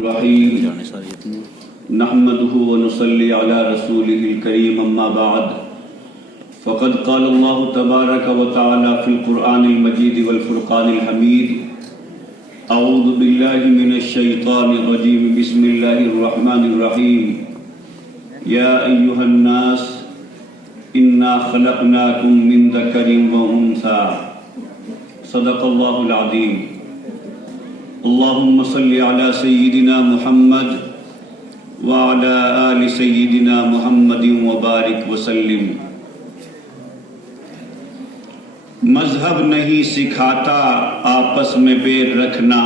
الرحیم نحمده ونصلي على رسوله الكريم اما بعد فقد قال الله تبارك وتعالى في القرآن المجيد والفرقان الحميد اعوذ بالله من الشيطان الرجيم بسم الله الرحمن الرحيم يا ايها الناس انا خلقناكم من ذكر وانثى صدق الله العظيم اللهم صل على سيدنا محمد وعلى آل سيدنا محمد وبارک وسلم۔ مذہب نہیں سکھاتا آپس میں بیر رکھنا،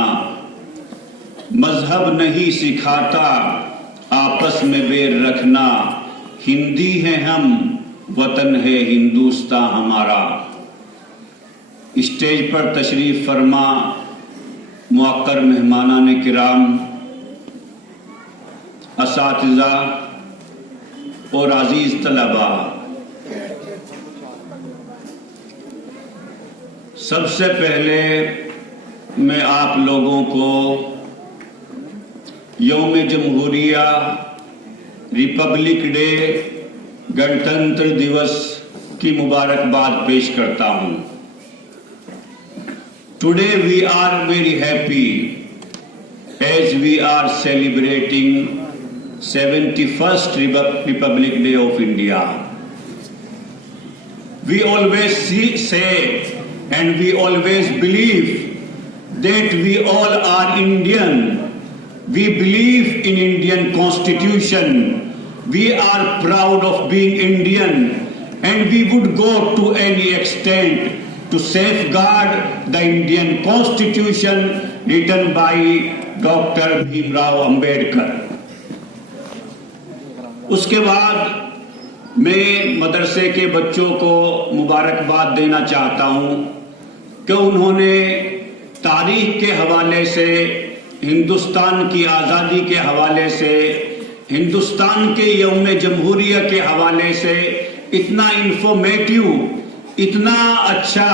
مذہب نہیں سکھاتا آپس میں بیر رکھنا، ہندی ہیں ہم وطن ہے ہندوستان ہمارا۔ اسٹیج پر تشریف فرما معقر مہمانان کرام، اساتذہ اور عزیز طلباء، سب سے پہلے میں آپ لوگوں کو یوم جمہوریہ، ریپبلک ڈے، گنتنتر دیوس کی مبارکباد پیش کرتا ہوں۔ Today we are very happy as we are celebrating 71st Republic Day of India. We always say and we always believe that we all are Indian. We believe in Indian Constitution. We are proud of being Indian and we would go to any extent to safeguard the Indian Constitution written by Dr. Bhimrao Ambedkar. اس کے بعد میں مدرسے کے بچوں کو مبارکباد دینا چاہتا ہوں کہ انہوں نے تاریخ کے حوالے سے، ہندوستان کی آزادی کے حوالے سے، ہندوستان کے یوم جمہوریہ کے حوالے سے اتنا انفارمیٹیو، اتنا اچھا،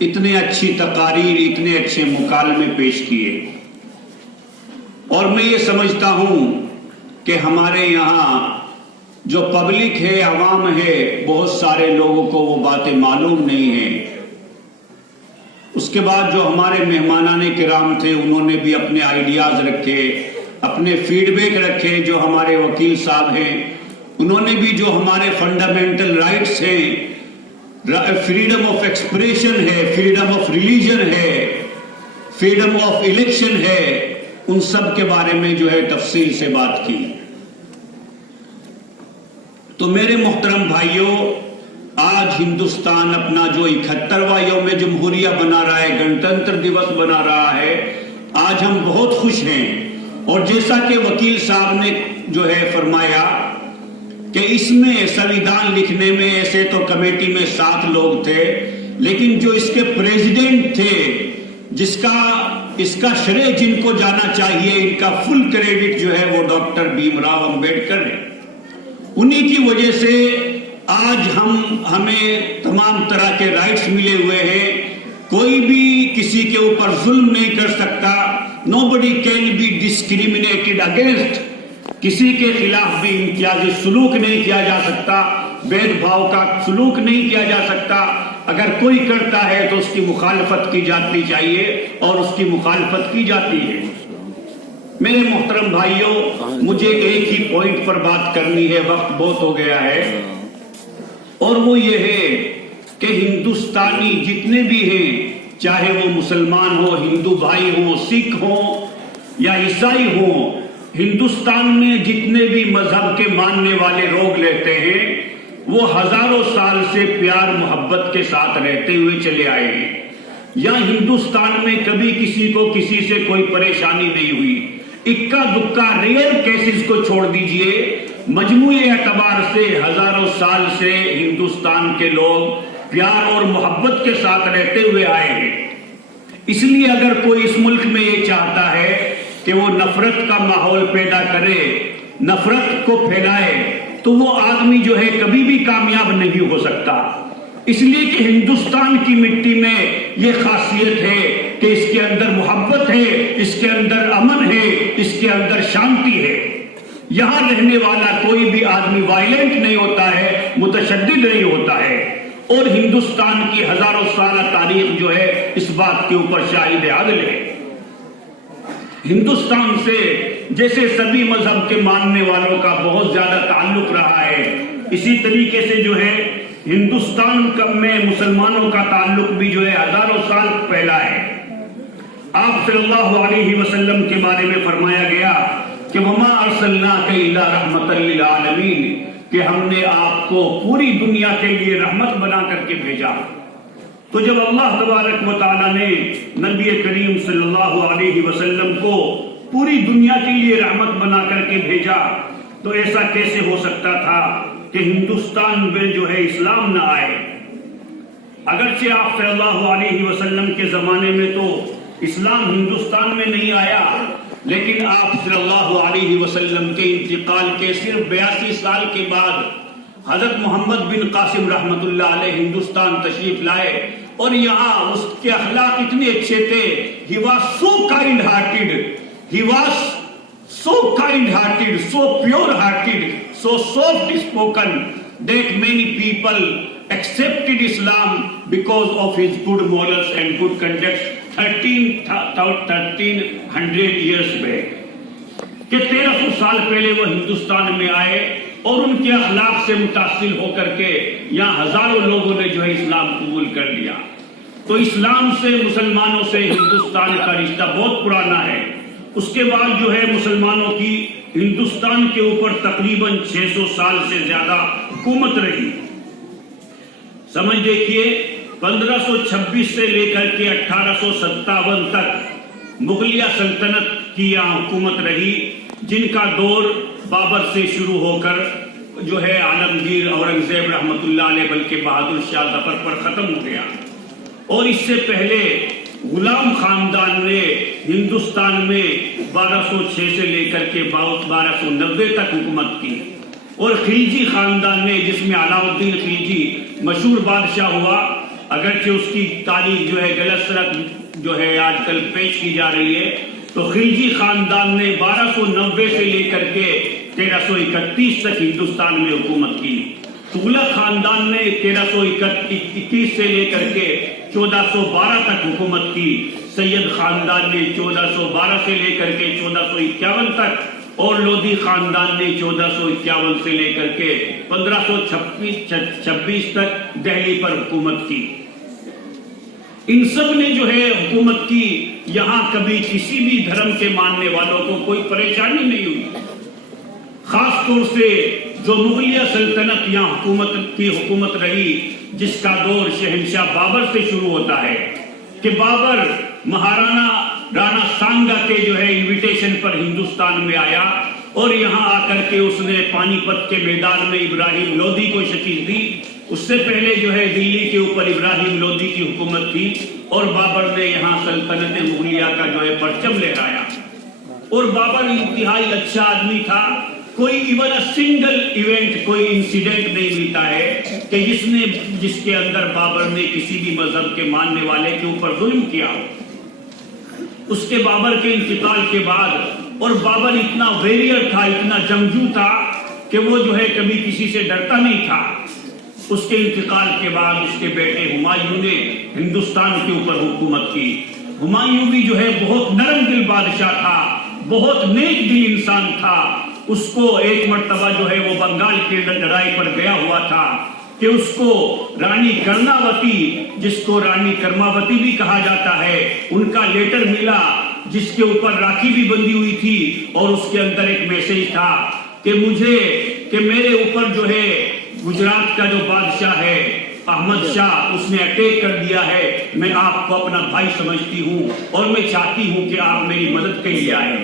اتنے اچھی تقاریر، اتنے اچھے مکالمے پیش کیے۔ اور میں یہ سمجھتا ہوں کہ ہمارے یہاں جو پبلک ہے، عوام ہے، بہت سارے لوگوں کو وہ باتیں معلوم نہیں ہیں۔ اس کے بعد جو ہمارے مہمانان کرام تھے، انہوں نے بھی اپنے آئیڈیاز رکھے، اپنے فیڈ بیک رکھے۔ جو ہمارے وکیل صاحب ہیں، انہوں نے بھی جو ہمارے فنڈامنٹل رائٹس ہیں، فریڈم آف ایکسپریشن ہے، فریڈم آف ریلیجن ہے، فریڈم آف الیکشن ہے، ان سب کے بارے میں جو ہے تفصیل سے بات کی۔ تو میرے محترم بھائیوں، آج ہندوستان اپنا جو 71واں یوم جمہوریہ بنا رہا ہے، گنتنتر دیوس بنا رہا ہے، آج ہم بہت خوش ہیں۔ اور جیسا کہ وکیل صاحب نے جو ہے فرمایا کہ اس میں سنویدھان لکھنے میں ایسے تو کمیٹی میں 7 لوگ تھے، لیکن جو اس کے پریزیڈنٹ تھے، اس کا شرع جن کو جانا چاہیے، ان کا فل کریڈٹ جو ہے وہ ڈاکٹر بھیمراؤ امبیڈکر ہے۔ انہی کی وجہ سے آج ہمیں تمام طرح کے رائٹس ملے ہوئے ہیں۔ کوئی بھی کسی کے اوپر ظلم نہیں کر سکتا۔ Nobody can be discriminated against. کسی کے خلاف بھی امتیازی سلوک نہیں کیا جا سکتا، بید بھاؤ کا سلوک نہیں کیا جا سکتا۔ اگر کوئی کرتا ہے تو اس کی مخالفت کی جاتی چاہیے اور اس کی مخالفت کی جاتی ہے۔ میرے محترم بھائیوں، مجھے ایک ہی پوائنٹ پر بات کرنی ہے، وقت بہت ہو گیا ہے، اور وہ یہ ہے کہ ہندوستانی جتنے بھی ہیں، چاہے وہ مسلمان ہو، ہندو بھائی ہوں، سکھ ہوں یا عیسائی ہوں، ہندوستان میں جتنے بھی مذہب کے ماننے والے لوگ رہتے ہیں، وہ ہزاروں سال سے پیار محبت کے ساتھ رہتے ہوئے چلے آئے ہیں۔ یا ہندوستان میں کبھی کسی کو کسی سے کوئی پریشانی نہیں ہوئی۔ اکا دکا ریئر کیسز کو چھوڑ دیجئے، مجموعی اعتبار سے ہزاروں سال سے ہندوستان کے لوگ پیار اور محبت کے ساتھ رہتے ہوئے آئے ہیں۔ اس لیے اگر کوئی اس ملک میں یہ چاہتا ہے کہ وہ نفرت کا ماحول پیدا کرے، نفرت کو پھیلائے، تو وہ آدمی جو ہے کبھی بھی کامیاب نہیں ہو سکتا۔ اس لیے کہ ہندوستان کی مٹی میں یہ خاصیت ہے کہ اس کے اندر محبت ہے، اس کے اندر امن ہے، اس کے اندر شانتی ہے. یہاں رہنے والا کوئی بھی آدمی وائلنٹ نہیں ہوتا ہے، متشدد نہیں ہوتا ہے. اور ہندوستان کی ہزاروں سالہ تاریخ جو ہے اس بات کے اوپر شاہد عدل ہے. ہندوستان سے جیسے سبھی مذہب کے ماننے والوں کا بہت زیادہ تعلق رہا ہے، اسی طریقے سے جو ہے ہندوستان میں مسلمانوں کا تعلق بھی جو ہے ہزاروں سال پہلا ہے. آپ صلی اللہ علیہ وسلم کے بارے میں فرمایا گیا کہ وَمَا أَرْسَلْنَاكَ إِلَّا رَحْمَةً لِّلْعَالَمِينَ، کہ ہم نے آپ کو پوری دنیا کے لیے رحمت بنا کر کے بھیجا. تو جب اللہ تبارک و تعالیٰ نے نبی کریم صلی اللہ علیہ وسلم کو پوری دنیا کے لیے رحمت بنا کر کے بھیجا تو ایسا کیسے ہو سکتا تھا کہ ہندوستان میں جو ہے اسلام نہ آئے؟ اگرچہ آپ صلی اللہ علیہ وسلم کے زمانے میں تو اسلام ہندوستان میں نہیں آیا، لیکن آپ صلی اللہ علیہ وسلم کے انتقال کے صرف 82 سال کے بعد حضرت محمد بن قاسم رحمت اللہ علیہ ہندوستان تشریف لائے، اور یہاں اس کے اخلاق اتنے اچھے تھے. He was so kind hearted, he was so kind hearted, so pure hearted, so soft spoken that many people accepted Islam because of his good morals and good conduct 1300 years back. کہ 1300 سال پہلے وہ ہندوستان میں آئے اور ان کے اخلاق سے متاثر ہو کر کے یہاں ہزاروں لوگوں نے جو ہے اسلام قبول کر لیا. تو اسلام سے مسلمانوں سے ہندوستان کا رشتہ بہت پرانا ہے. اس کے بعد جو ہے مسلمانوں کی ہندوستان کے اوپر تقریباً 600 سال سے زیادہ حکومت رہی. سمجھ دیکھیے 1526 سے لے کر کے 1857 تک مغلیہ سلطنت کی یہاں حکومت رہی، جن کا دور بابر سے شروع ہو کر جو ہے عالمگیر اورنگزیب رحمت اللہ علیہ بلکہ بہادر شاہ ظفر پر ختم ہو گیا. اور اس سے پہلے غلام خاندان نے ہندوستان میں 1206 سے لے کر کے 1290 تک حکومت کی. اور خلجی خاندان نے، جس میں علاء الدین خلجی مشہور بادشاہ ہوا، اگرچہ اس کی تاریخ جو ہے غلط سلط جو ہے آج کل پیش کی جا رہی ہے، تو خلجی خاندان نے 1290 سے لے کر کے 1331 تک ہندوستان میں حکومت کی. تغلق خاندان نے 1321 سے لے کر کے 1412 تک حکومت کی. سید خاندان نے 1412 سے لے کر کے 1451 تک، اور لودھی خاندان نے 1451 سے لے کر کے 1526 تک دہلی پر حکومت کی. ان سب نے جو ہے حکومت کی. یہاں کبھی کسی بھی دھرم کے ماننے والوں کو کوئی پریشانی نہیں ہوئی. خاص طور سے جو مغلیہ سلطنت یہاں حکومت رہی، جس کا دور شہنشاہ بابر سے شروع ہوتا ہے، کہ بابر مہارانا رانا سانگا کے جو ہے انویٹیشن پر ہندوستان میں آیا، اور یہاں آ کر کے اس نے پانی پت کے میدان میں ابراہیم لودھی کو شکست دی. اس سے پہلے جو ہے دلی کے اوپر ابراہیم لودھی کی حکومت تھی، اور بابر نے یہاں سلطنت مغلیہ کا جو ہے پرچم لہرایا. اور بابر انتہائی اچھا آدمی تھا. کوئی ایون سنگل ایونٹ، کوئی انسیڈنٹ نہیں ملتا ہے کہ جس کے اندر بابر نے کسی بھی مذہب کے ماننے والے کے اوپر ظلم کیا ہو. اس کے بابر کے انتقال کے بعد، اور بابر اتنا ویریئر تھا، اتنا جنگجو تھا کہ وہ جو ہے کبھی کسی سے ڈرتا نہیں تھا. اس کے انتقال کے بعد اس کے بیٹے ہمایوں نے ہندوستان کے اوپر حکومت کی. ہمایوں بھی جو ہے بہت نرم دل بادشاہ تھا، بہت نیک دل انسان تھا. اس کو ایک مرتبہ جو ہے وہ بنگال کے لڑائی پر گیا ہوا تھا کہ اس کو رانی کرناوتی، جس کو رانی کرماوتی بھی کہا جاتا ہے، ان کا لیٹر ملا جس کے اوپر راکھی بھی بندھی ہوئی تھی، اور اس کے اندر ایک میسج تھا کہ میرے اوپر جو ہے گجرات کا جو بادشاہ ہے احمد شاہ، اس نے اٹیک کر دیا ہے. میں آپ کو اپنا بھائی سمجھتی ہوں اور میں چاہتی ہوں کہ آپ میری مدد کے لیے آئیں.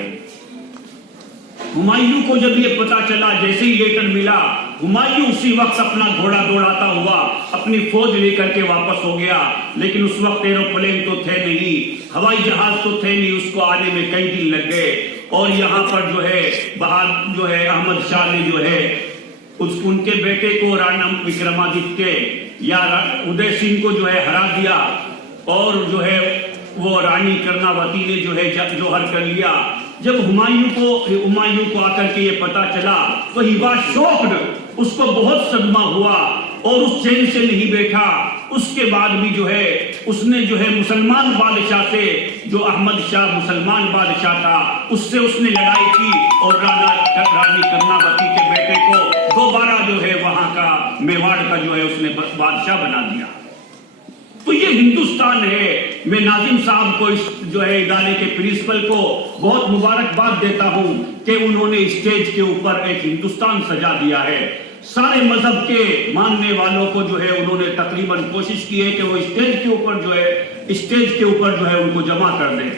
ہمایوں کو جب یہ پتا چلا، جیسے ہی لیٹر ملا، ہمایوں اسی وقت اپنا گھوڑا دوڑاتا ہوا اپنی فوج لے کر کے واپس ہو گیا. لیکن اس وقت ایروپلین تو تھے نہیں، ہوائی جہاز تو تھے نہیں، اس کو آنے میں کئی دن لگ گئے. اور یہاں پر جو ہے احمد شاہ نے جو ہے ان کے بیٹے کو رانا وکرمادتیہ یا ادے سنگھ کو جو ہے ہرا دیا، اور جو ہے وہ رانی کرناوتی نے جو ہے جوہر کر لیا. جب ہمایوں کو آ کر کے یہ پتا چلا تو ہی واز شوکڈ، اس کو بہت صدمہ ہوا اور اس چین سے نہیں بیٹھا. اس کے بعد بھی جو ہے اس نے جو ہے مسلمان بادشاہ سے، جو احمد شاہ مسلمان بادشاہ تھا، اس نے لڑائی کی اور رانی کرناوتی کے بیٹے کو دوبارہ جو ہے وہاں کا میواڑ کا جو ہے اس نے بادشاہ بنا دیا. تو یہ ہندوستان ہے. میں ناظم صاحب کو اس جو ہے ادارے کے پرنسپل کو بہت مبارکباد دیتا ہوں کہ انہوں نے اسٹیج کے اوپر ایک ہندوستان سجا دیا ہے. سارے مذہب کے ماننے والوں کو جو ہے انہوں نے تقریباً کوشش کی ہے کہ وہ اسٹیج کے اوپر جو ہے ان کو جمع کر دیں.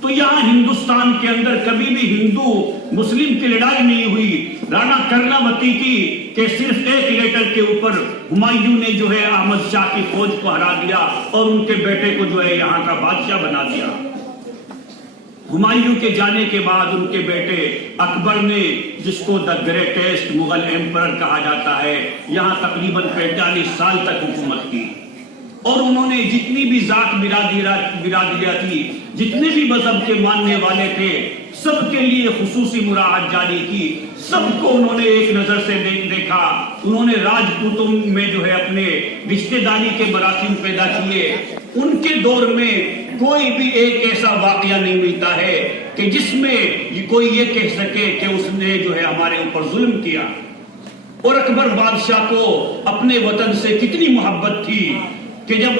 تو یہاں ہندوستان کے اندر کبھی بھی ہندو مسلم کی لڑائی نہیں ہوئی. رانا کرناوتی کی کہ صرف ایک لیٹر کے اوپر ہمایوں نے جو ہے احمد شاہ کی فوج کو ہرا دیا اور ان کے بیٹے کو جو ہے یہاں کا بادشاہ بنا دیا. ہمایوں کے جانے کے بعد ان کے بیٹے اکبر نے، جس کو دا گریٹسٹ مغل ایمپرر کہا جاتا ہے، یہاں تقریباً 45 سال تک حکومت کی. اور انہوں نے جتنی بھی ذات برادریاں تھی، جتنے بھی مذہب کے ماننے والے تھے، سب کے لیے خصوصی مراعات جاری کی. سب کو انہوں نے ایک نظر سے دیکھا. انہوں نے راجپوتوں میں جو ہے اپنے رشتہ داری کے مراسم پیدا کیے. ان کے دور میں کوئی بھی ایک ایسا واقعہ نہیں ملتا ہے کہ جس میں کوئی یہ کہہ سکے کہ اس نے جو ہے ہمارے اوپر ظلم کیا. اور اکبر بادشاہ کو اپنے وطن سے کتنی محبت تھی کہ جب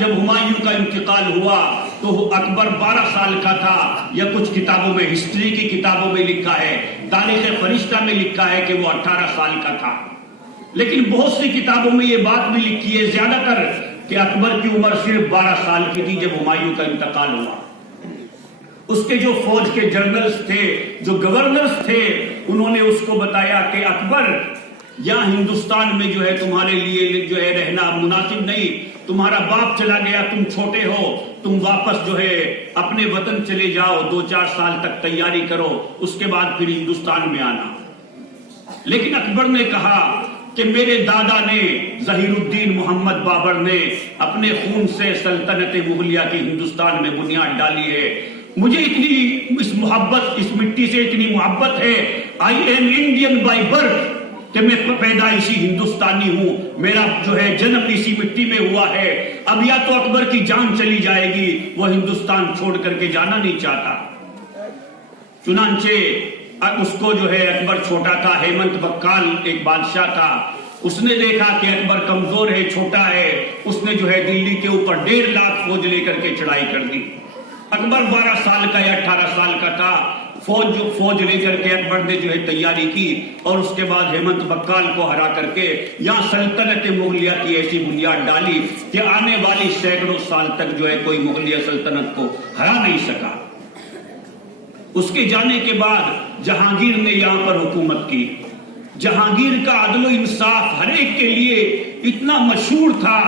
ہمایوں کا انتقال ہوا تو اکبر 12 سال کا تھا. یا کچھ کتابوں میں، ہسٹری کی کتابوں میں لکھا ہے، تاریخ فرشتہ میں لکھا ہے کہ وہ 18 سال کا تھا. لیکن بہت سی کتابوں میں یہ بات بھی لکھی ہے زیادہ تر کہ اکبر کی عمر صرف 12 سال کی تھی جب ہمایوں کا انتقال ہوا. اس کے جو فوج کے جنرلز تھے، جو گورنرز تھے، انہوں نے اس کو بتایا کہ اکبر، یہاں ہندوستان میں جو ہے تمہارے لیے جو ہے رہنا مناسب نہیں. تمہارا باپ چلا گیا، تم چھوٹے ہو، تم واپس جو ہے اپنے وطن چلے جاؤ، 2-4 سال تک تیاری کرو، اس کے بعد پھر ہندوستان میں آنا. لیکن اکبر نے کہا کہ میرے دادا نے، ظہیر الدین محمد بابر نے اپنے خون سے سلطنت مغلیہ کی ہندوستان میں بنیاد ڈالی ہے. مجھے اتنی اس مٹی سے اتنی محبت ہے. I am Indian by birth, کہ میں پیدائشی ہندوستانی ہوں، میرا جو ہے جنم اسی مٹی میں ہوا ہے. اب یا تو اکبر کی جان چلی جائے گی، وہ ہندوستان چھوڑ کر کے جانا نہیں چاہتا. چنانچہ اس کو جو ہے اکبر چھوٹا تھا، ہیمنت بکال ایک بادشاہ تھا، اس نے دیکھا کہ اکبر کمزور ہے، چھوٹا ہے. اس نے جو ہے دلی کے اوپر 1.5 لاکھ فوج لے کر کے چڑھائی کر دی. اکبر 12 سال کا یا 18 سال کا تھا. فوج لے کر کے اکبر نے جو ہے تیاری کی اور اس کے بعد ہیمنت بکال کو ہرا کر کے یہاں سلطنت مغلیہ کی ایسی بنیاد ڈالی کہ آنے والی سینکڑوں سال تک جو ہے کوئی مغلیہ سلطنت کو ہرا نہیں سکا. اس کے جانے کے بعد جہانگیر نے یہاں پر حکومت کی. جہانگیر کا عدل و انصاف ہر ایک کے لیے اتنا مشہور تھا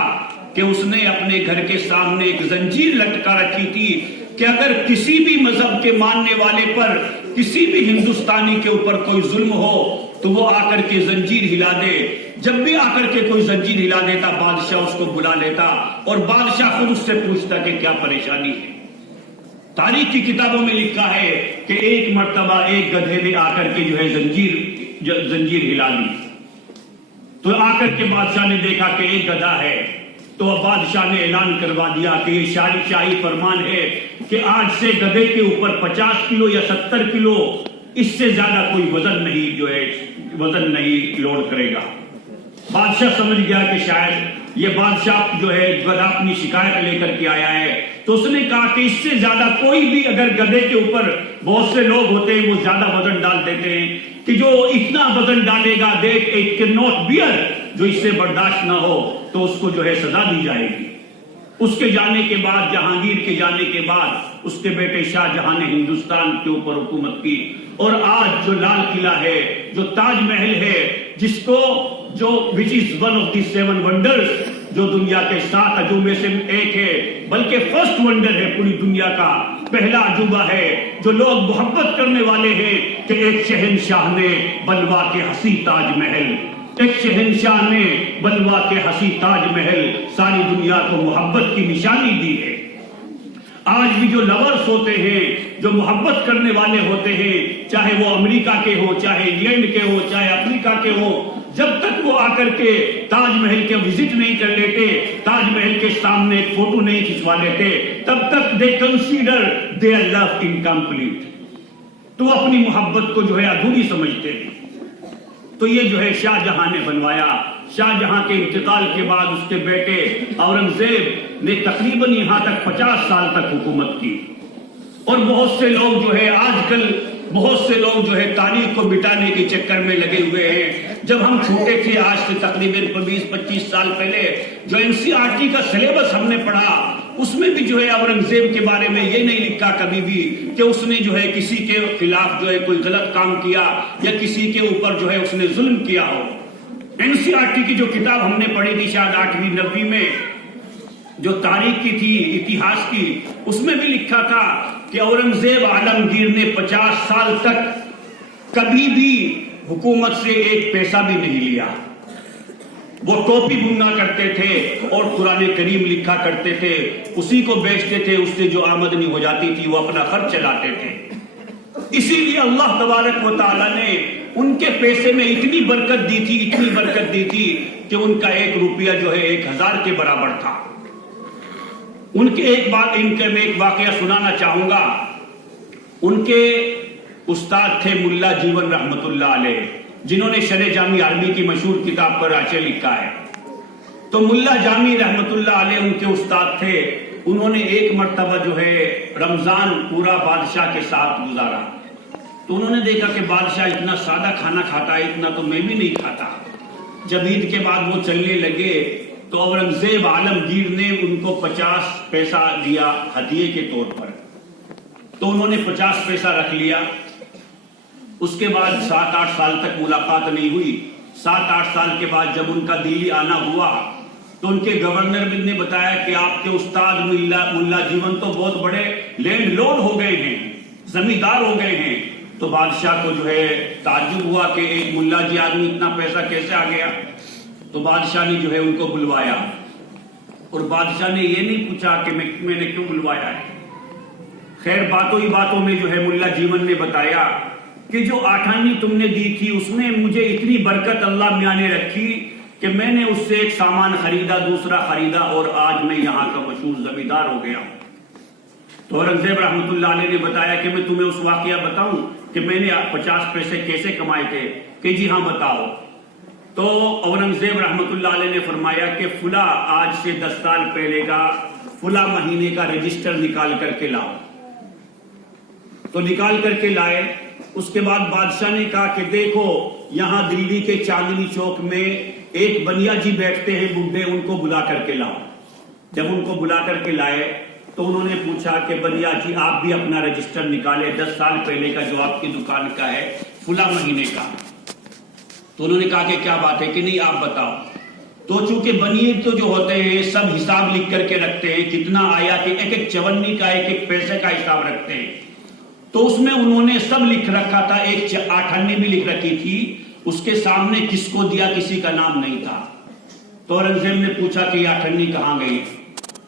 کہ اس نے اپنے گھر کے سامنے ایک زنجیر لٹکا رکھی تھی کہ اگر کسی بھی مذہب کے ماننے والے پر، کسی بھی ہندوستانی کے اوپر کوئی ظلم ہو تو وہ آ کر کے زنجیر ہلا دے. جب بھی آ کر کے کوئی زنجیر ہلا دیتا، بادشاہ اس کو بلا لیتا اور بادشاہ خود اس سے پوچھتا کہ کیا پریشانی ہے. تاریخ کی کتابوں میں لکھا ہے کہ ایک مرتبہ ایک گدھے نے آ کر کے جو ہے زنجیر ہلا دی. تو آ کر کے بادشاہ نے دیکھا کہ ایک گدھا ہے، تو بادشاہ نے اعلان کروا دیا کہ یہ شاہی فرمان ہے کہ آج سے گدھے کے اوپر 50 کلو یا 70 کلو، اس سے زیادہ کوئی وزن نہیں لوڈ کرے گا. بادشاہ سمجھ گیا کہ شاید یہ بادشاہ جو ہے گدھا اپنی شکایت لے کر کے آیا ہے. تو اس نے کہا کہ اس سے زیادہ کوئی بھی، اگر گدھے کے اوپر بہت سے لوگ ہوتے ہیں وہ زیادہ وزن ڈال دیتے ہیں، کہ جو اتنا وزن ڈالے گا دیکھ اٹ کین ناٹ بیئر، جو اس سے برداشت نہ ہو تو اس کو جو ہے سزا دی جائے گی. اس کے جانے کے بعد، جہانگیر کے جانے کے بعد، اس کے بیٹے شاہ جہاں نے ہندوستان کے اوپر حکومت کی. اور آج جو لال قلعہ ہے، جو تاج محل ہے، جس کو which is one of the 7 wonders، جو دنیا کے 7 عجوبے سے ایک ہے، بلکہ فرسٹ ونڈر ہے پوری دنیا کا، پہلا عجوبہ ہے جو لوگ محبت کرنے والے ہیں کہ ایک شہنشاہ نے بنوا کے حسین تاج محل، ایک شہنشاہ نے بنوا کے حسین تاج محل ساری دنیا کو محبت کی نشانی دی ہے. آج بھی جو لورز ہوتے ہیں، جو محبت کرنے والے ہوتے ہیں، چاہے وہ امریکہ کے ہو، چاہے انگلینڈ کے ہو، چاہے افریقہ کے ہو، جب تک وہ آ کر کے تاج محل کے وزٹ نہیں کر لیتے، تاج محل کے سامنے ایک فوٹو نہیں کھنچوا لیتے، تب تک they consider their love incomplete, تو اپنی محبت کو جو ہے ادھوری سمجھتے ہیں۔ تو یہ جو ہے شاہ جہاں نے بنوایا۔ شاہ جہاں کے انتقال کے بعد اس کے بیٹے اورنگزیب نے تقریباً یہاں تک 50 سال تک حکومت کی، اور بہت سے لوگ جو ہے آج کل بہت سے لوگ جو ہے تاریخ کو مٹانے کے چکر میں لگے ہوئے ہیں۔ جب ہم چھوٹے تھے، آج سے تقریباً 20-25 سال پہلے، جو NCERT کا سلیبس ہم نے پڑھا، اس میں بھی جو ہے اورنگزیب کے بارے میں یہ نہیں لکھا کبھی بھی کہ اس نے جو ہے کسی کے خلاف جو ہے کوئی غلط کام کیا یا کسی کے اوپر جو ہے اس نے ظلم کیا ہو۔ NCERT کی جو کتاب ہم نے پڑھی تھی شاید 8ویں 9ویں میں، جو تاریخ کی تھی، اتہاس کی، اس میں بھی لکھا تھا کہ اورنگزیب عالمگیر نے 50 سال تک کبھی بھی حکومت سے ایک پیسہ بھی نہیں لیا۔ وہ ٹوپی بننا کرتے تھے اور قرآن کریم لکھا کرتے تھے، اسی کو بیچتے تھے، اس سے جو آمدنی ہو جاتی تھی وہ اپنا خرچ چلاتے تھے۔ اسی لیے اللہ تبارک و تعالیٰ نے ان کے پیسے میں اتنی برکت دی تھی، اتنی برکت دی تھی کہ ان کا 1 روپیہ جو ہے 1000 کے برابر تھا۔ ان کے میں ایک واقعہ سنانا چاہوں گا۔ ان کے استاد تھے ملا جیون رحمت اللہ علیہ، جنہوں نے شرح جامی عربی کی مشہور کتاب پر راچے لکھا ہے۔ تو ملا جامی رحمت اللہ علیہ ان کے استاد تھے۔ انہوں نے ایک مرتبہ جو ہے رمضان پورا بادشاہ کے ساتھ گزارا، تو انہوں نے دیکھا کہ بادشاہ اتنا سادہ کھانا کھاتا ہے، اتنا تو میں بھی نہیں کھاتا۔ جب عید کے بعد وہ چلنے لگے تو اورنگزیب عالمگیر نے ان کو 50 پیسہ دیا ہدیے کے طور پر، تو انہوں نے 50 پیسہ رکھ لیا۔ اس کے بعد 7-8 سال تک ملاقات نہیں ہوئی۔ 7-8 سال کے بعد جب ان کا دلی آنا ہوا تو ان کے گورنر نے بتایا کہ آپ کے استاد ملا جیون تو بہت بڑے لینڈ لارڈ ہو گئے ہیں، زمیندار ہو گئے ہیں۔ تو بادشاہ کو جو ہے تعجب ہوا کہ ایک ملا جی آدمی اتنا پیسہ کیسے آ گیا۔ تو بادشاہ نے جو ہے ان کو بلوایا، اور بادشاہ نے یہ نہیں پوچھا کہ میں نے کیوں بلوایا ہے۔ خیر باتوں ہی باتوں میں جو ہے ملا جیون نے بتایا کہ جو 8 آنی تم نے دی تھی اس میں مجھے اتنی برکت اللہ میاں نے رکھی کہ میں نے اس سے ایک سامان خریدا، دوسرا خریدا، اور آج میں یہاں کا مشہور زمیندار ہو گیا ہوں۔ تو اورنگزیب رحمت اللہ علیہ نے بتایا کہ میں تمہیں اس واقعہ بتاؤں کہ میں نے 50 پیسے کیسے کمائے تھے؟ کہ جی ہاں بتاؤ۔ تو اورنگزیب رحمت اللہ علیہ نے فرمایا کہ فلاں آج سے 10 سال پہلے کا فلاں مہینے کا رجسٹر نکال کر کے لاؤ۔ تو نکال کر کے لائے۔ اس کے بعد بادشاہ نے کہا کہ دیکھو یہاں دلی کے چاندنی چوک میں ایک بنیا جی بیٹھتے ہیں بڈھے، ان کو بلا کر کے لاؤ۔ جب ان کو بلا کر کے لائے تو انہوں نے پوچھا کہ بنیا جی آپ بھی اپنا رجسٹر نکالے 10 سال پہلے کا جو آپ کی دکان کا ہے فلاں مہینے کا۔ تو انہوں نے کہا کہ کیا بات ہے؟ کہ نہیں آپ بتاؤ۔ تو چونکہ بنیے تو جو ہوتے ہیں سب حساب لکھ کر کے رکھتے ہیں، کتنا آیا کہ ایک ایک چونی کا ایک ایک پیسے کا حساب رکھتے ہیں۔ تو اس میں انہوں نے سب لکھ رکھا تھا، ایک 8 آنی بھی لکھ رکھی تھی، اس کے سامنے کس کو دیا کسی کا نام نہیں تھا۔ تو اورنگزیب نے پوچھا کہ یہ 8 آنی کہاں گئی؟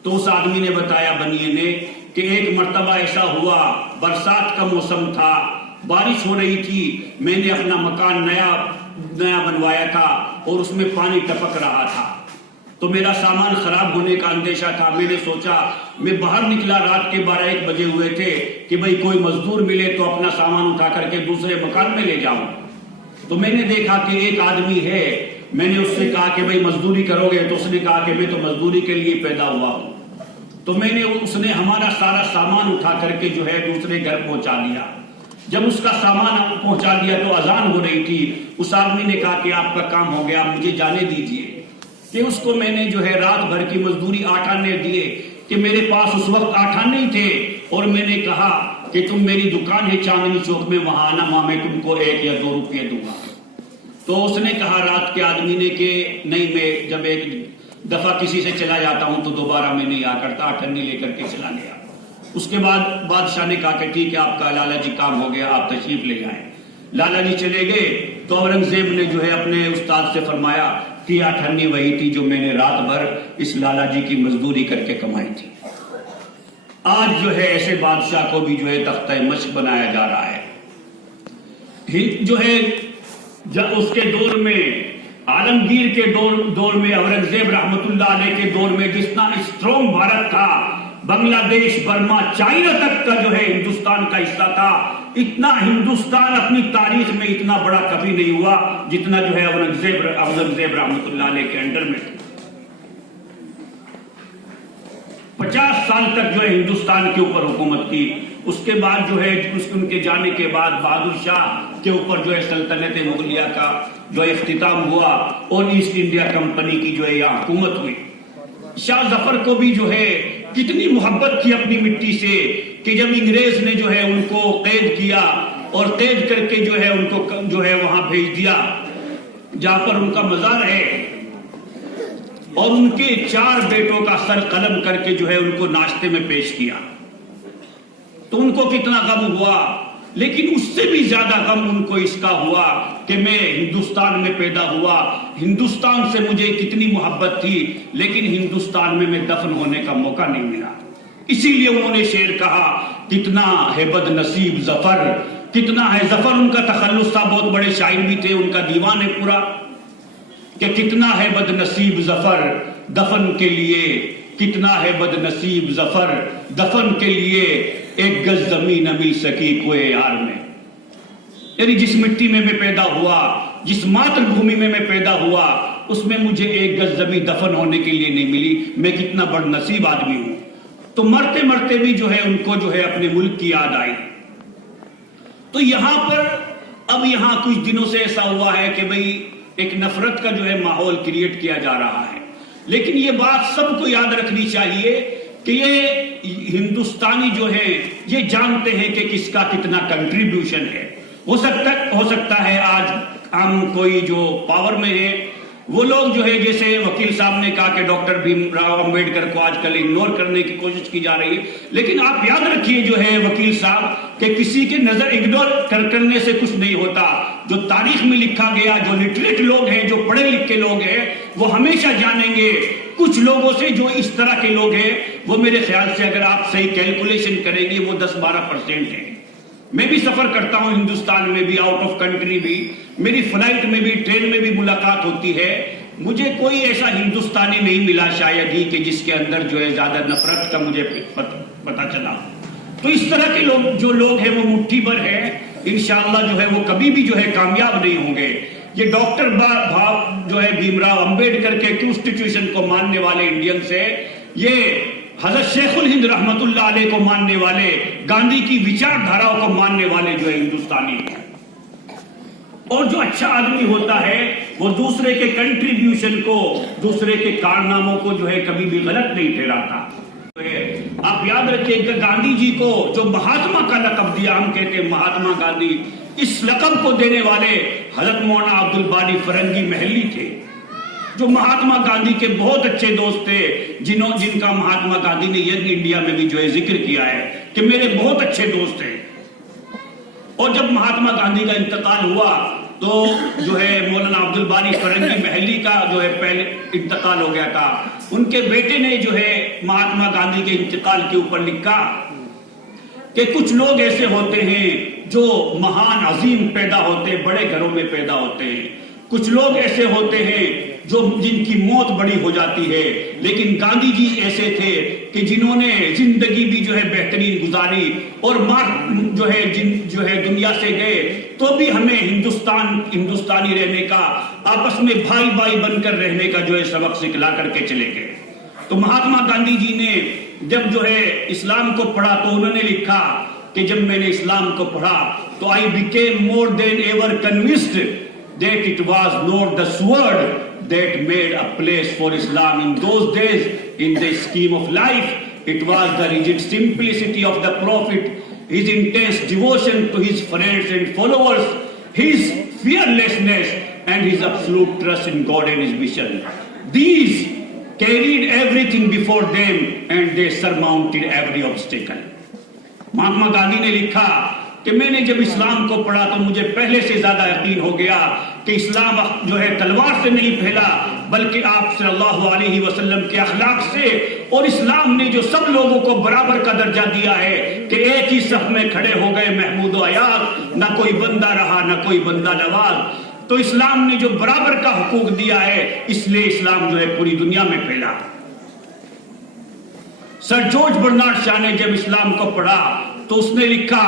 تو اس آدمی نے بتایا بنیے نے کہ ایک مرتبہ ایسا ہوا، برسات کا موسم تھا، بارش ہو رہی تھی، میں نے اپنا مکان نیا بنوایا تھا اور اس میں پانی ٹپک رہا تھا، تو میرا سامان خراب ہونے کا اندیشہ تھا۔ میں نے سوچا، میں باہر نکلا، رات کے 12-1 بجے ہوئے تھے کہ بھئی کوئی مزدور ملے تو اپنا سامان اٹھا کر کے دوسرے مکان میں لے جاؤں۔ تو میں نے دیکھا کہ ایک آدمی ہے، میں نے اس سے کہا کہ بھئی مزدوری کرو گے؟ تو اس نے کہا کہ میں تو مزدوری کے لیے پیدا ہوا ہوں۔ تو اس نے ہمارا سارا سامان اٹھا کر کے جو ہے دوسرے گھر پہنچا دیا۔ جب اس کا سامان پہنچا دیا تو اذان ہو رہی تھی۔ اس آدمی نے کہا کہ آپ کا کام ہو گیا، مجھے جانے دیجئے۔ کہ اس کو میں نے جو ہے رات بھر کی مزدوری 8 آنے دیے کہ میرے پاس اس وقت 8 آنے ہی تھے، اور میں نے کہا کہ تم میری دکان ہے چاندنی چوک میں، وہاں آنا، وہاں میں تم کو 1 یا 2 روپے دوں گا۔ تو اس نے کہا رات کے آدمی نے کہ نہیں، میں جب ایک دفعہ کسی سے چلا جاتا ہوں تو دوبارہ میں نہیں آ کرتا، 8 آنے لے کر کے چلا گیا۔ اس کے بعد بادشاہ نے کہا کہ ٹھیک ہے آپ کا لالا جی کام ہو گیا، آپ تشریف لے جائیں۔ لالا جی چلے گئے تو اورنگزیب نے جو ہے اپنے استاد سے فرمایا کہ 8 آنے وہی تھی جو میں نے رات بھر اس لالا جی کی مزدوری کر کے کمائی تھی۔ آج جو ہے ایسے بادشاہ کو بھی جو ہے تختہ مشق بنایا جا رہا ہے. جو ہے اس کے دور میں عالمگیر کے دور میں اورنگزیب رحمت اللہ علیہ کے دور میں جتنا اسٹرانگ بھارت تھا، بنگلہ دیش، برما، چائنا تک کا جو ہے ہندوستان کا حصہ تھا، اتنا ہندوستان اپنی تاریخ میں اتنا بڑا کبھی نہیں ہوا جتنا جو ہے اورنگزیب رحمت اللہ علیہ کے انڈر میں. 50 سال تک جو ہے ہندوستان کے اوپر حکومت کی. اس کے بعد جو ہے ان کے جانے کے بعد بہادر شاہ کے اوپر جو ہے سلطنت مغلیہ کا جو اختتام ہوا اور ایسٹ انڈیا کمپنی کی جو ہے یہاں حکومت ہوئی. شاہ ظفر کو بھی جو ہے کتنی محبت تھی اپنی مٹی سے کہ جب انگریز نے جو ہے ان کو قید کیا اور قید کر کے جو ہے ان کو جو ہے وہاں بھیج دیا جہاں پر ان کا مزار ہے، اور ان کے 4 بیٹوں کا سر قلم کر کے جو ہے ان کو ناشتے میں پیش کیا، تو ان کو کتنا غم ہوا. لیکن اس سے بھی زیادہ غم ان کو اس کا ہوا کہ میں ہندوستان میں پیدا ہوا، ہندوستان سے مجھے کتنی محبت تھی، لیکن ہندوستان میں دفن ہونے کا موقع نہیں ملا. اسی لیے انہوں نے شعر کہا، کتنا ہے بد نصیب ظفر، کتنا ہے ظفر. ان کا تخلص تھا، بہت بڑے شاعر بھی تھے، ان کا دیوان ہے پورا کہ کتنا ہے بد نصیب ظفر دفن کے لیے، کتنا ہے بد نصیب ظفر دفن کے لیے، ایک گز زمین نہ مل سکی کوئے یار میں. یعنی جس مٹی میں میں پیدا ہوا، جس ماتر بھومی میں میں پیدا ہوا، اس میں مجھے ایک گز زمین دفن ہونے کے لیے نہیں ملی. میں کتنا بڑا نصیب آدمی ہوں. تو مرتے مرتے بھی جو ہے ان کو جو ہے اپنے ملک کی یاد آئی. تو یہاں پر اب یہاں کچھ دنوں سے ایسا ہوا ہے کہ بھئی ایک نفرت کا جو ہے ماحول کریٹ کیا جا رہا ہے. لیکن یہ بات سب کو یاد رکھنی چاہیے کہ یہ ہندوستانی جو ہیں یہ جانتے ہیں کہ کس کا کتنا کنٹریبیوشن ہے. ہو سکتا ہے آج ہم کوئی جو پاور میں ہے وہ لوگ جو ہے جیسے وکیل صاحب نے کہا کہ ڈاکٹر بھیم راؤ امبیڈکر کو آج کل اگنور کرنے کی کوشش کی جا رہی ہے. لیکن آپ یاد رکھیے جو ہے وکیل صاحب کہ کسی کے نظر اگنور کرنے سے کچھ نہیں ہوتا. جو تاریخ میں لکھا گیا، جو لٹریٹ لوگ ہیں، جو پڑھے لکھے لوگ ہیں، وہ ہمیشہ جانیں گے. کچھ لوگوں سے جو اس طرح کے لوگ ہیں وہ میرے خیال سے اگر آپ صحیح کیلکولیشن کریں گے وہ 10-12% ہیں. میں بھی سفر کرتا ہوں ہندوستان میں بھی، آؤٹ آف کنٹری بھی، میری فلائٹ میں بھی، ٹرین میں بھی ملاقات ہوتی ہے. مجھے کوئی ایسا ہندوستانی نہیں ملا شاید ہی کہ جس کے اندر جو ہے زیادہ نفرت کا مجھے پتا چلا. تو اس طرح کے لوگ ہیں وہ مٹھی بھر ہیں. انشاءاللہ جو ہے وہ کبھی بھی جو ہے کامیاب نہیں ہوں گے. یہ ڈاکٹر جو ہے بھیم راؤ امبیڈکر کے کانسٹیٹیوشن کو ماننے والے انڈینز ہیں، یہ حضرت شیخ الہند رحمت اللہ علیہ کو ماننے والے، گاندھی کی وچار دھاراؤں کو ماننے والے جو ہے ہندوستانی ہیں. اور جو اچھا آدمی ہوتا ہے وہ دوسرے کے کنٹریبیوشن کو، دوسرے کے کارناموں کو جو ہے کبھی بھی غلط نہیں ٹھہراتا. آپ یاد رکھیں کہ گاندھی جی کو جو مہاتما کا لقب دیا، ہم کہتے ہیں مہاتما گاندھی، اس لقب کو دینے والے حضرت مولانا عبد الباری فرنگی محلی تھے، جو مہاتما گاندھی کے بہت اچھے دوست تھے، جن کا مہاتما گاندھی نے ینگ انڈیا میں بھی جو ہے ذکر کیا ہے کہ میرے بہت اچھے دوست ہیں. اور جب مہاتما گاندھی کا انتقال ہوا تو جو ہے مولانا عبد الباری فرنگی محلی کا جو ہے پہلے انتقال ہو گیا تھا. ان کے بیٹے نے جو ہے مہاتما گاندھی کے انتقال کے اوپر لکھا کہ کچھ لوگ ایسے ہوتے ہیں جو مہان عظیم پیدا ہوتے، بڑے گھروں میں پیدا ہوتے ہیں. کچھ لوگ ایسے ہوتے ہیں جن کی موت بڑی ہو جاتی ہے. لیکن گاندھی جی ایسے تھے کہ جنہوں نے زندگی بھی جو ہے بہترین گزاری اور جو ہے دنیا سے گئے تو بھی ہمیں ہندوستانی رہنے کا، آپس میں بھائی بھائی بن کر رہنے کا جو ہے سبق سکھلا کر کے چلے گئے. تو مہاتما گاندھی جی نے جب جو ہے اسلام کو پڑھا تو انہوں نے لکھا کہ جب میں نے اسلام کو پڑھا تو I became more than ever convinced that it was not the sword that made a place for Islam in those days in the scheme of life. It was the rigid simplicity of the Prophet, his intense devotion to his friends and followers, his fearlessness and his absolute trust in God and his mission. These carried everything before them and they surmounted every obstacle. Mahatma Gandhi نے لکھا کہ میں نے جب اسلام کو پڑھا تو مجھے پہلے سے زیادہ یقین ہو گیا کہ اسلام جو ہے تلوار سے نہیں پھیلا بلکہ آپ صلی اللہ علیہ وسلم کے اخلاق سے اور اسلام نے جو سب لوگوں کو برابر کا درجہ دیا ہے کہ ایک ہی صف میں کھڑے ہو گئے محمود و ایاز، نہ کوئی بندہ رہا نہ کوئی بندہ نواز، تو اسلام نے جو برابر کا حقوق دیا ہے، اس لیے اسلام جو ہے پوری دنیا میں پھیلا۔ سر جارج برنارڈ شاہ نے جب اسلام کو پڑھا تو اس نے لکھا،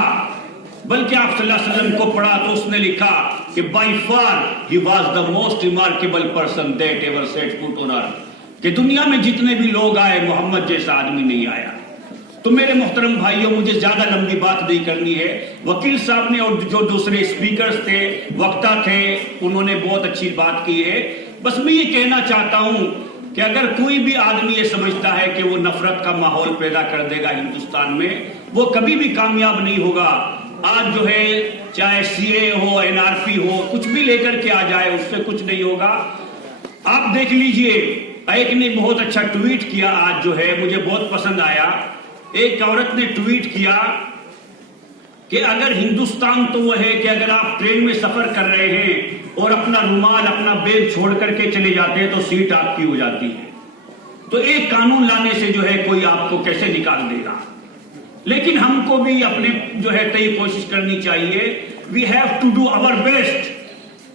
بلکہ آپ صلی اللہ علیہ وسلم کو پڑھا تو اس نے لکھا کہ by far he was the most remarkable person that ever set foot on earth, کہ دنیا میں جتنے بھی لوگ آئے محمد جیسا آدمی نہیں آیا۔ تو میرے محترم بھائیوں، مجھے زیادہ لمبی بات نہیں کرنی ہے۔ وکیل صاحب نے اور جو دوسرے اسپیکرز تھے، وقتہ تھے، انہوں نے بہت اچھی بات کی ہے۔ بس میں یہ کہنا چاہتا ہوں کہ اگر کوئی بھی آدمی یہ سمجھتا ہے کہ وہ نفرت کا ماحول پیدا کر دے گا ہندوستان میں، وہ کبھی بھی کامیاب نہیں ہوگا۔ آج جو ہے چاہے سی اے ہو، این آر پی ہو، کچھ بھی لے کر کے آ جائے، اس سے کچھ نہیں ہوگا۔ آپ دیکھ لیجئے، ایک نے بہت اچھا ٹویٹ کیا آج، جو ہے مجھے بہت پسند آیا۔ ایک عورت نے ٹویٹ کیا کہ اگر ہندوستان تو وہ ہے کہ اگر آپ ٹرین میں سفر کر رہے ہیں اور اپنا رومال اپنا بیگ چھوڑ کر کے چلے جاتے ہیں تو سیٹ آپ کی ہو جاتی ہے، تو ایک قانون لانے سے جو ہے کوئی آپ کو کیسے نکال دے گا۔ لیکن ہم کو بھی اپنے جو ہے تئی کوشش کرنی چاہیے، we have to do our best,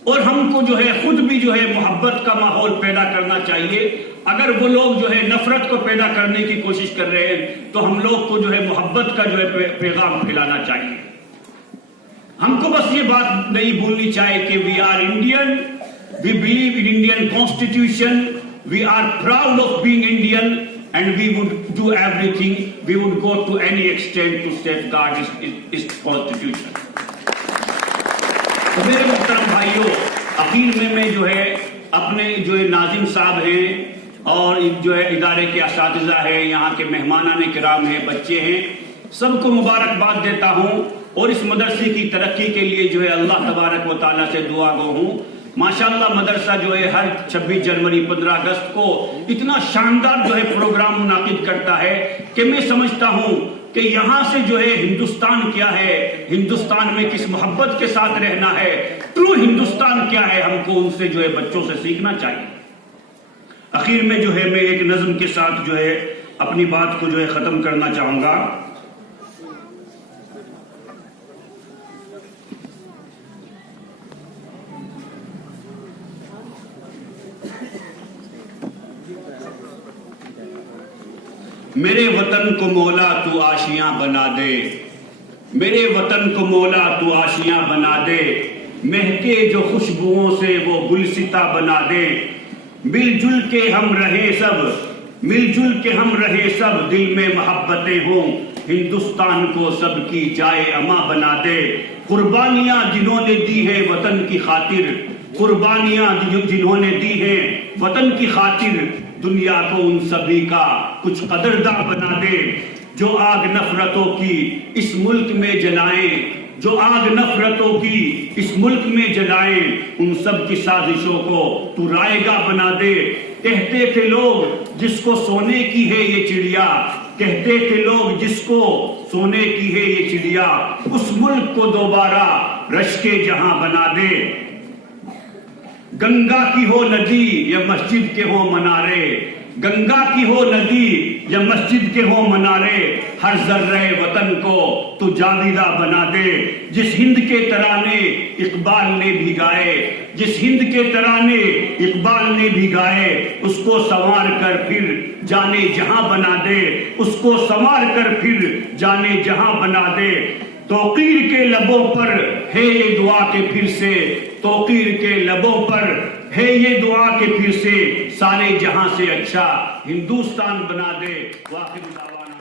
اور ہم کو جو ہے خود بھی جو ہے محبت کا ماحول پیدا کرنا چاہیے۔ اگر وہ لوگ جو ہے نفرت کو پیدا کرنے کی کوشش کر رہے ہیں تو ہم لوگ کو جو ہے محبت کا جو ہے پیغام پھیلانا چاہیے۔ ہم کو بس یہ بات نہیں بھولنی چاہیے کہ we are Indian, we believe in Indian constitution, we are proud of being Indian, and we would do everything, we would go to any extent to safeguard its constitution۔ تو میرے محترم بھائیوں، اخیر میں جو ہے اپنے جو ہے ناظم صاحب ہیں اور جو ہے ادارے کے اساتذہ ہیں، یہاں کے مہمانان کرام ہیں، بچے ہیں، سب کو مبارکباد دیتا ہوں، اور اس مدرسے کی ترقی کے لیے جو ہے اللہ تبارک و تعالیٰ سے دعا گو ہوں۔ ماشاءاللہ مدرسہ جو ہے ہر 26 جنوری 15 اگست کو اتنا شاندار جو ہے پروگرام منعقد کرتا ہے کہ میں سمجھتا ہوں کہ یہاں سے جو ہے ہندوستان کیا ہے، ہندوستان میں کس محبت کے ساتھ رہنا ہے، ٹرو ہندوستان کیا ہے، ہم کو ان سے جو ہے بچوں سے سیکھنا چاہیے۔ اخیر میں جو ہے میں ایک نظم کے ساتھ جو ہے اپنی بات کو جو ہے ختم کرنا چاہوں گا۔ میرے وطن کو مولا تو آشیاں بنا دے، میرے وطن کو مولا تو آشیاں بنا دے، مہکے جو خوشبوؤں سے وہ گلستہ بنا دے، مل جل کے ہم رہے سب، مل جل کے ہم رہے سب، دل میں محبتیں ہوں، ہندوستان کو سب کی جائے اما بنا دے، قربانیاں جنہوں نے دی ہیں وطن کی خاطر، قربانیاں جنہوں نے دی ہیں وطن کی خاطر، دنیا کو ان سبھی کا کچھ قدرداں بنا دے، جو آگ نفرتوں کی اس ملک میں جلائیں، جو آگ نفرتوں کی اس ملک میں جلائیں، ان سب کی سازشوں کو تو رائے گاہ بنا دے۔ کہتے تھے لوگ جس کو سونے کی ہے یہ چڑیا، کہتے تھے لوگ جس کو سونے کی ہے یہ چڑیا، اس ملک کو دوبارہ رشکے جہاں بنا دے۔ گنگا کی ہو ندی یا مسجد کے ہو منارے، گنگا کی ہو ندی یا مسجد کے ہو منارے، ہر ذرہ وطن کو تو جاویدہ بنا دے۔ جس ہند کے ترانے اقبال نے بھی گائے، جس ہند کے ترانے اقبال نے بھی گائے، اس کو سنوار کر پھر جانے جہاں بنا دے، اس کو سنوار کر پھر جانے جہاں بنا دے۔ توقیر کے لبوں پر ہے یہ دعا کہ پھر سے، توقیر کے لبوں پر ہے یہ دعا کہ پھر سے، سارے جہاں سے اچھا ہندوستان بنا دے۔ واخر دعوانا